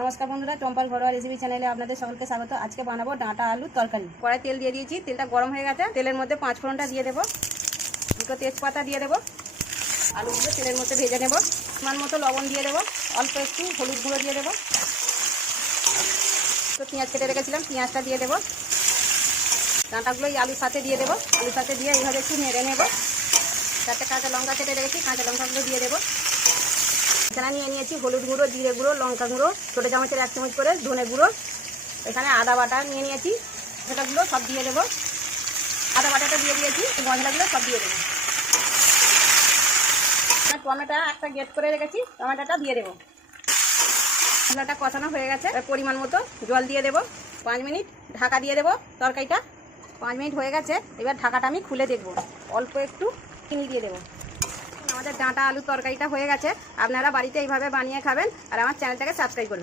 नमस्कार बंधुरा चम्पार घरोया रेसिपि चैनेले आपनादेर सकलके स्वागत। आज के बानाबो डाँटा आलू तरकारी। कड़ाई तेल दिए दिएछि, तेलटा गरम हो गेছে। तेलेर मধ্যে पाँच फोड़नटा दिए देबो, दुটো तेजपाता दिए देबो, आलूगुलो तेलेर मধ্যে भेजे नेब, मान मतो लवण दिए देबो, अल्प एकटु हलुद गुঁড়ো दिए देबो, तो पेঁয়াজ केटे रेखेছিলাম पेঁয়াজটা দিয়ে দেবো, ডাঁটাগুলো এই আলুর সাথে দিয়ে দেবো, আলুর সাথে দিয়ে এইভাবে একটু নেড়ে নেব। চারটে কাঁচা লঙ্কা কেটে রেখেছি, কাঁচা লঙ্কাগুলো দিয়ে দেবো। এখানে নিয়ে নিয়েছি হলুদ গুঁড়ো, জিরে গুঁড়ো, লঙ্কা গুঁড়ো, ছোটো চামচের 1 চামচ করে ধনে গুঁড়ো, এখানে আদা বাটা নিয়ে নিয়েছি, সেটাগুলো সব দিয়ে দেবো। আদা বাটাটা দিয়ে দিয়েছি, মশলাগুলো সব দিয়ে দেবো। টমেটো একটা গেট করে রেখেছি, টমেটোটা দিয়ে দেবো। মশলাটা কষানো হয়ে গেছে, পরিমাণ মতো জল দিয়ে দেবো। 5 মিনিট ঢাকা দিয়ে দেবো তরকারিটা। 5 মিনিট হয়ে গেছে, এবার ঢাকাটা আমি খুলে দেখবো। অল্প একটু চিনি দিয়ে দেবো। আমাদের ডাঁটা আলু তরকারিটা হয়ে গেছে। আপনারা বাড়িতে এইভাবে বানিয়ে খাবেন আর আমার চ্যানেলটাকে সাবস্ক্রাইব করবেন।